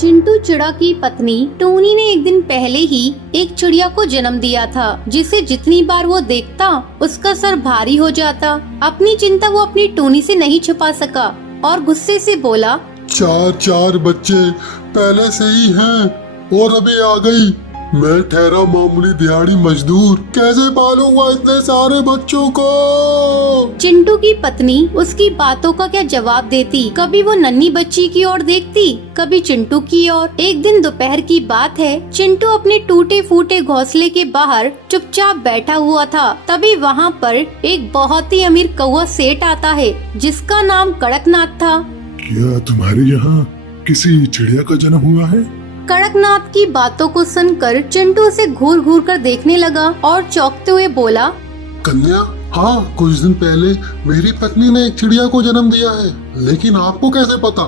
चिंटू चिड़ा की पत्नी टूनी ने एक दिन पहले ही एक चिड़िया को जन्म दिया था, जिसे जितनी बार वो देखता उसका सर भारी हो जाता। अपनी चिंता वो अपनी टूनी से नहीं छुपा सका और गुस्से से बोला, चार बच्चे पहले से ही हैं और अभी आ गई। मैं ठहरा मामूली दिहाड़ी मजदूर, कैसे पालूंगा इतने सारे बच्चों को। चिंटू की पत्नी उसकी बातों का क्या जवाब देती। कभी वो नन्ही बच्ची की ओर देखती, कभी चिंटू की ओर। एक दिन दोपहर की बात है, चिंटू अपने टूटे फूटे घोंसले के बाहर चुपचाप बैठा हुआ था। तभी वहाँ पर एक बहुत ही अमीर कौवा सेठ आता है, जिसका नाम कड़कनाथ था। क्या तुम्हारे यहाँ किसी चिड़िया का जन्म हुआ है? कड़कनाथ की बातों को सुनकर चिंटू उसे घूर घूर कर देखने लगा और चौंकते हुए बोला, कन्या, हाँ, कुछ दिन पहले मेरी पत्नी ने एक चिड़िया को जन्म दिया है, लेकिन आपको कैसे पता?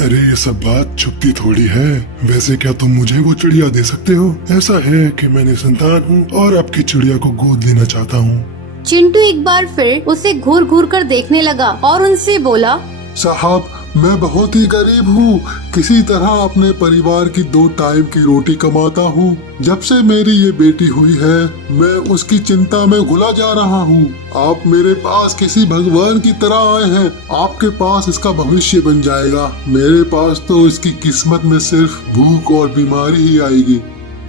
अरे ये सब बात छुपती थोड़ी है। वैसे क्या तुम मुझे वो चिड़िया दे सकते हो? ऐसा है कि मैंने संतान हूँ और आपकी चिड़िया को गोद लेना चाहता हूँ। चिंटू एक बार फिर उसे घूर घूर कर देखने लगा और उनसे बोला, साहब, मैं बहुत ही गरीब हूँ, किसी तरह अपने परिवार की 2 टाइम की रोटी कमाता हूँ। जब से मेरी ये बेटी हुई है, मैं उसकी चिंता में घुला जा रहा हूँ। आप मेरे पास किसी भगवान की तरह आए हैं, आपके पास इसका भविष्य बन जाएगा। मेरे पास तो इसकी किस्मत में सिर्फ भूख और बीमारी ही आएगी।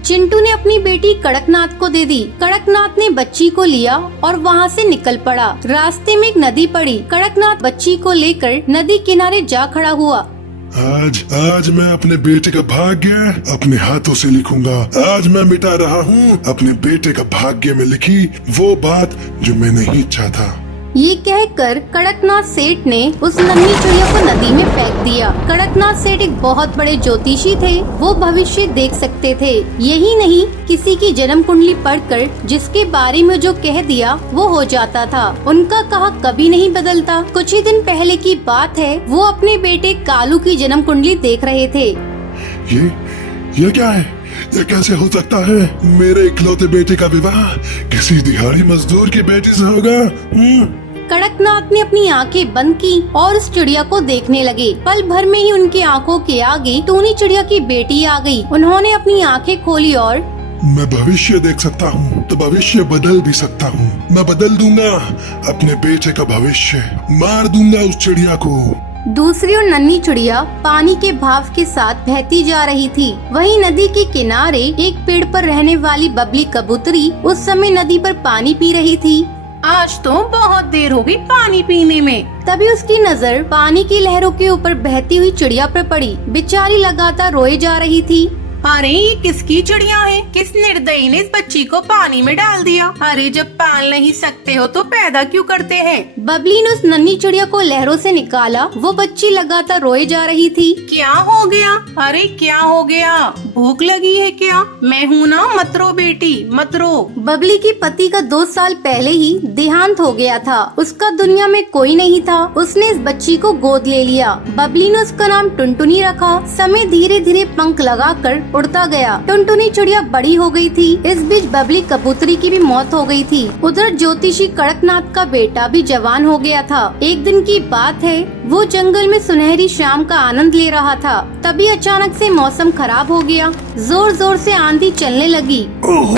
चिंटू ने अपनी बेटी कड़कनाथ को दे दी। कड़कनाथ ने बच्ची को लिया और वहाँ से निकल पड़ा। रास्ते में एक नदी पड़ी। कड़कनाथ बच्ची को लेकर नदी किनारे जा खड़ा हुआ। आज मैं अपने बेटे का भाग्य अपने हाथों से लिखूंगा। आज मैं मिटा रहा हूँ अपने बेटे का भाग्य में लिखी वो बात जो मैं नहीं चाहता। ये कहकर कड़कनाथ सेठ ने उस नन्ही चिड़िया को नदी में फेंक दिया। कड़कनाथ सेठ एक बहुत बड़े ज्योतिषी थे, वो भविष्य देख सकते थे। यही नहीं, किसी की जन्म कुंडली पढ़कर जिसके बारे में जो कह दिया वो हो जाता था। उनका कहा कभी नहीं बदलता। कुछ ही दिन पहले की बात है, वो अपने बेटे कालू की जन्म कुंडली देख रहे थे। ये क्या है? ये कैसे हो सकता है? मेरे इकलौते बेटे का विवाह किसी दिहाड़ी मजदूर की बेटी से होगा? कड़कनाथ ने अपनी आंखें बंद की और उस चिड़िया को देखने लगे। पल भर में ही उनकी आंखों के आगे टूनी चिड़िया की बेटी आ गई। उन्होंने अपनी आंखें खोली और मैं भविष्य देख सकता हूँ तो भविष्य बदल भी सकता हूँ। मैं बदल दूंगा अपने बेटे का भविष्य, मार दूंगा उस चिड़िया को। दूसरी ओर नन्ही चिड़िया पानी के भाव के साथ बहती जा रही थी। वहीं नदी के किनारे एक पेड़ पर रहने वाली बबली कबूतरी उस समय नदी पर पानी पी रही थी। आज तो बहुत देर हो गई पानी पीने में। तभी उसकी नजर पानी की लहरों के ऊपर बहती हुई चिड़िया पर पड़ी। बेचारी लगातार रोए जा रही थी। अरे ये किसकी चिड़िया है? किस निर्दयी ने इस बच्ची को पानी में डाल दिया? अरे जब पाल नहीं सकते हो तो पैदा क्यों करते हैं? बबली ने उस नन्ही चिड़िया को लहरों से निकाला। वो बच्ची लगातार रोए जा रही थी। क्या हो गया? अरे क्या हो गया? भूख लगी है क्या? मैं हूँ ना, मत रो बेटी, मत रो। बबली के पति का 2 साल पहले ही देहांत हो गया था। उसका दुनिया में कोई नहीं था। उसने इस बच्ची को गोद ले लिया। बबली ने उसका नाम टुनटुनी रखा। समय धीरे धीरे पंख लगाकर उड़ता गया। टुनटुनी चिड़िया बड़ी हो गई थी। इस बीच बबली कबूतरी की भी मौत हो गई थी। उधर ज्योतिषी कड़कनाथ का बेटा भी जवान हो गया था। एक दिन की बात है, वो जंगल में सुनहरी शाम का आनंद ले रहा था। तभी अचानक से मौसम खराब हो गया। जोर जोर से आंधी चलने लगी। ओहो,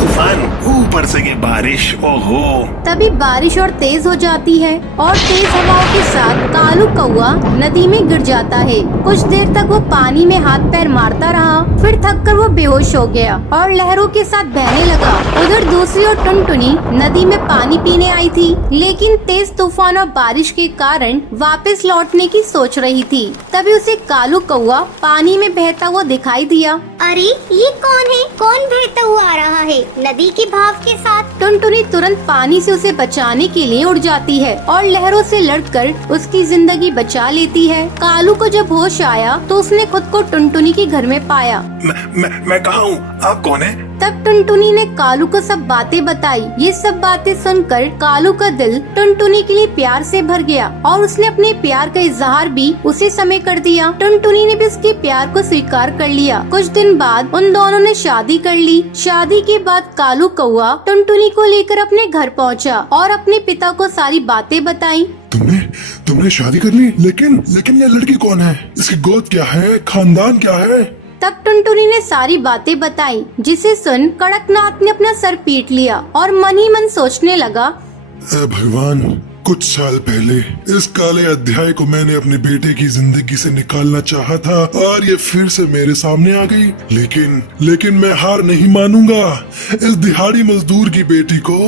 तूफान, ऊपर से ये बारिश, ओहो। तभी बारिश और तेज हो जाती है और तेज हवाओं के साथ कालू कौवा नदी में गिर जाता है। कुछ देर तक वो पानी में हाथ पैर मारता रहा, फिर थककर वो बेहोश हो गया और लहरों के साथ बहने लगा। उधर दूसरी ओर टुनटुनी नदी में पानी पीने आई थी, लेकिन तेज तूफान और बारिश के कारण वापस लौटने की सोच रही थी। तभी उसे कालू कौवा पानी में बहता हुआ दिखाई दिया। अरे ये कौन है? कौन बहता हुआ आ रहा है नदी के भाव के साथ? टुनटुनी तुरंत पानी से उसे बचाने के लिए उड़ जाती है और लहरों से लड़कर उसकी जिंदगी बचा लेती है। कालू को जब होश आया तो उसने खुद को टुनटुनी के घर में पाया। मैं कहाँ हूँ? आप कौन है? तब टुनटुनी ने कालू को सब बातें बताई। ये सब बातें सुनकर कालू का दिल टुनटुनी के लिए प्यार से भर गया और उसने अपने प्यार का इजहार भी उसी समय कर दिया। टुनटुनी ने भी उसके प्यार को स्वीकार कर लिया। कुछ दिन बाद उन दोनों ने शादी कर ली। शादी के बाद कालू कौवा टुनटुनी को लेकर अपने घर पहुंचा और अपने पिता को सारी बातें बताई। तुमने तुमने शादी कर ली, लेकिन ये लड़की कौन है? इसकी गोद क्या है? खानदान क्या है? तब टुनटुनी ने सारी बातें बताई, जिसे सुन कड़कनाथ ने अपना सर पीट लिया और मन ही मन सोचने लगा, ऐ भगवान, कुछ साल पहले इस काले अध्याय को मैंने अपने बेटे की जिंदगी से निकालना चाहा था और ये फिर से मेरे सामने आ गई। लेकिन मैं हार नहीं मानूंगा। इस दिहाड़ी मजदूर की बेटी को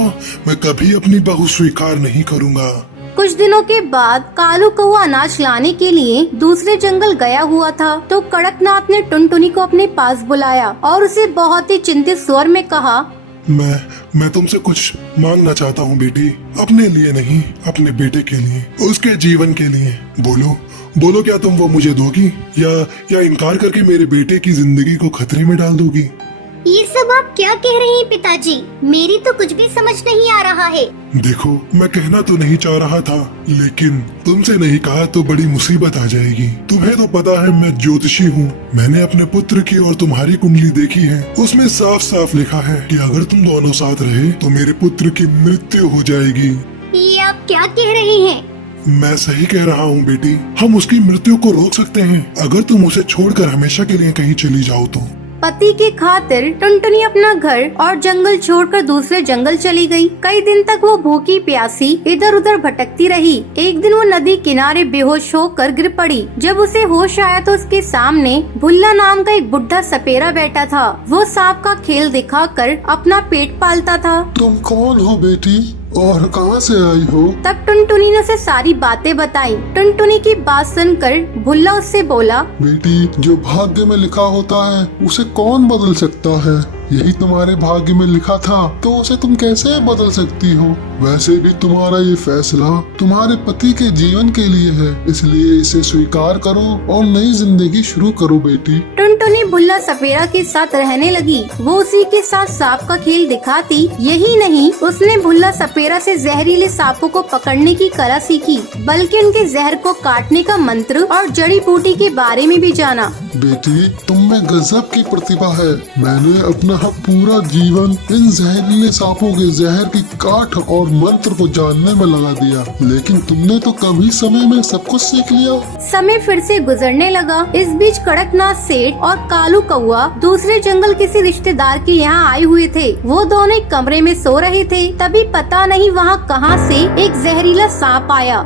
मैं कभी अपनी बहू स्वीकार नहीं करूंगा। कुछ दिनों के बाद कालू कौआ अनाज लाने के लिए दूसरे जंगल गया हुआ था, तो कड़कनाथ ने टुनटुनी को अपने पास बुलाया और उसे बहुत ही चिंतित स्वर में कहा, मैं तुमसे कुछ मांगना चाहता हूँ बेटी, अपने लिए नहीं, अपने बेटे के लिए, उसके जीवन के लिए। बोलो क्या तुम वो मुझे दोगी या इनकार करके मेरे बेटे की जिंदगी को खतरे में डाल दोगी? ये सब आप क्या कह रहे हैं पिताजी? मेरी तो कुछ भी समझ नहीं आ रहा है। देखो, मैं कहना तो नहीं चाह रहा था, लेकिन तुमसे नहीं कहा तो बड़ी मुसीबत आ जाएगी। तुम्हें तो पता है मैं ज्योतिषी हूँ। मैंने अपने पुत्र की और तुम्हारी कुंडली देखी है, उसमें साफ साफ लिखा है कि अगर तुम दोनों साथ रहे तो मेरे पुत्र की मृत्यु हो जाएगी। ये आप क्या कह रहे हैं? मैं सही कह रहा हूँ बेटी, हम उसकी मृत्यु को रोक सकते हैं अगर तुम उसे छोड़कर हमेशा के लिए कहीं चली जाओ तो। पति की खातिर टुनटुनी अपना घर और जंगल छोड़कर दूसरे जंगल चली गई। कई दिन तक वो भूखी प्यासी इधर उधर भटकती रही। एक दिन वो नदी किनारे बेहोश होकर गिर पड़ी। जब उसे होश आया तो उसके सामने भुल्ला नाम का एक बुढ़ा सपेरा बैठा था। वो सांप का खेल दिखाकर अपना पेट पालता था। तुम कौन हो बेटी और कहाँ से आई हो? तब टुनटुनी ने उसे सारी बातें बताई। टुनटुनी की बात सुनकर भुल्ला उससे बोला, बेटी, जो भाग्य में लिखा होता है उसे कौन बदल सकता है? यही तुम्हारे भाग्य में लिखा था तो उसे तुम कैसे बदल सकती हो? वैसे भी तुम्हारा ये फैसला तुम्हारे पति के जीवन के लिए है, इसलिए इसे स्वीकार करो और नई जिंदगी शुरू करो बेटी। टुनटुनी भुल्ला सपेरा के साथ रहने लगी। वो उसी के साथ सांप का खेल दिखाती। यही नहीं, उसने भुल्ला सपेरा से जहरीले सांपों को पकड़ने की कला सीखी, बल्कि उनके जहर को काटने का मंत्र और जड़ी बूटी के बारे में भी जाना। बेटी, तुम में गजब की प्रतिभा है। मैंने अपना पूरा जीवन इन जहरीले सांपों के जहर की काट और मंत्र को जानने में लगा दिया, लेकिन तुमने तो कम ही समय में सब कुछ सीख लिया। समय फिर से गुजरने लगा। इस बीच कड़कनाथ सेठ और कालू कौआ दूसरे जंगल किसी रिश्तेदार के यहाँ आए हुए थे। वो दोनों एक कमरे में सो रहे थे। तभी पता नहीं वहाँ कहाँ से एक जहरीला सांप आया।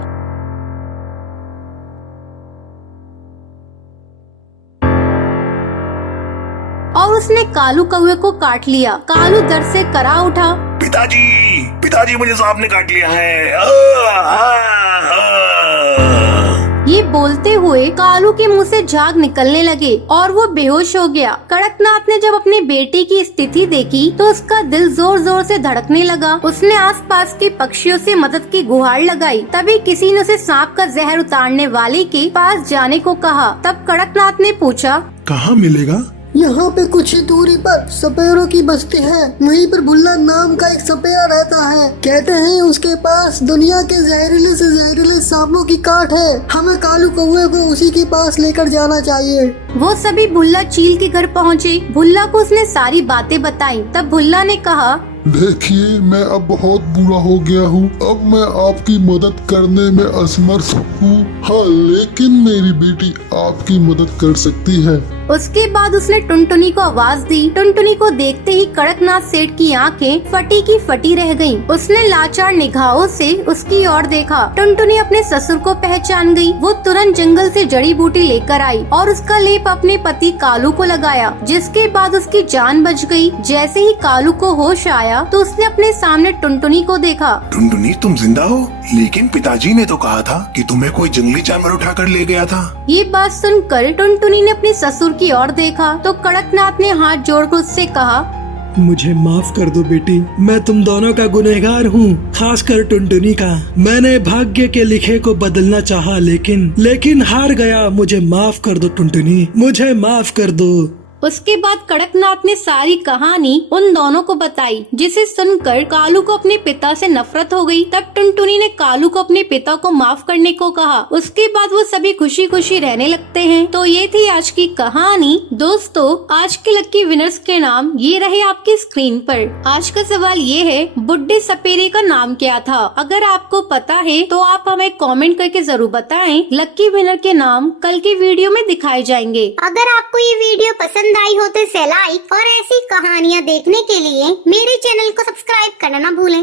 और उसने कालू कौवे को काट लिया। कालू दर्द से करा उठा। पिताजी मुझे सांप ने काट लिया है। ये बोलते हुए कालू के मुंह से झाग निकलने लगे और वो बेहोश हो गया। कड़कनाथ ने जब अपने बेटे की स्थिति देखी तो उसका दिल जोर जोर से धड़कने लगा। उसने आसपास के पक्षियों से मदद की गुहार लगाई। तभी किसी ने उसे सांप का जहर उतारने वाले के पास जाने को कहा। तब कड़कनाथ ने पूछा, कहाँ मिलेगा? यहाँ पे कुछ ही दूरी पर सपेरों की बस्ती है। वहीं पर भुल्ला नाम का एक सपेरा रहता है। कहते हैं उसके पास दुनिया के जहरीले से जहरीले सांपों की काट है। हमें कालू कौवे को उसी के पास लेकर जाना चाहिए। वो सभी भुल्ला चील के घर पहुँचे। भुल्ला को उसने सारी बातें बताई। तब भुल्ला ने कहा, देखिए, मैं अब बहुत बुरा हो गया हूँ। अब मैं आपकी मदद करने में असमर्थ हूँ। हाँ, लेकिन मेरी बेटी आपकी मदद कर सकती है। उसके बाद उसने टुनटुनी को आवाज दी। टुनटुनी को देखते ही कड़कनाथ सेठ की आंखें फटी की फटी रह गईं। उसने लाचार निगाहों से उसकी ओर देखा। टुनटुनी अपने ससुर को पहचान गई। वो तुरंत जंगल से जड़ी बूटी लेकर आई और उसका लेप अपने पति कालू को लगाया, जिसके बाद उसकी जान बच गई। जैसे ही कालू को होश आया तो उसने अपने सामने टुनटुनी को देखा। टुनटुनी, तुम जिंदा हो? लेकिन पिताजी ने तो कहा था कि तुम्हें कोई जंगली जानवर उठाकर ले गया था। ये बात सुनकर टुनटुनी ने अपने ससुर की ओर देखा तो कड़कनाथ ने हाथ जोड़कर उससे कहा, मुझे माफ कर दो बेटी, मैं तुम दोनों का गुनहगार हूँ, खासकर टुनटुनी का। मैंने भाग्य के लिखे को बदलना चाहा, लेकिन हार गया। मुझे माफ कर दो टुनटुनी, मुझे माफ कर दो। उसके बाद कड़कनाथ ने सारी कहानी उन दोनों को बताई, जिसे सुनकर कालू को अपने पिता से नफरत हो गई। तब टुनटुनी ने कालू को अपने पिता को माफ करने को कहा। उसके बाद वो सभी खुशी खुशी रहने लगते हैं। तो ये थी आज की कहानी। दोस्तों, आज के लकी विनर्स के नाम ये रहे आपकी स्क्रीन पर। आज का सवाल ये है, बुड्ढे सपेरे का नाम क्या था? अगर आपको पता है तो आप हमें कमेंट करके जरूर बताएं। लकी विनर के नाम कल की वीडियो में दिखाए जाएंगे। अगर आपको ये वीडियो पसंद आई हो तो इसे लाइक और ऐसी कहानियाँ देखने के लिए मेरे चैनल को सब्सक्राइब करना ना भूलें।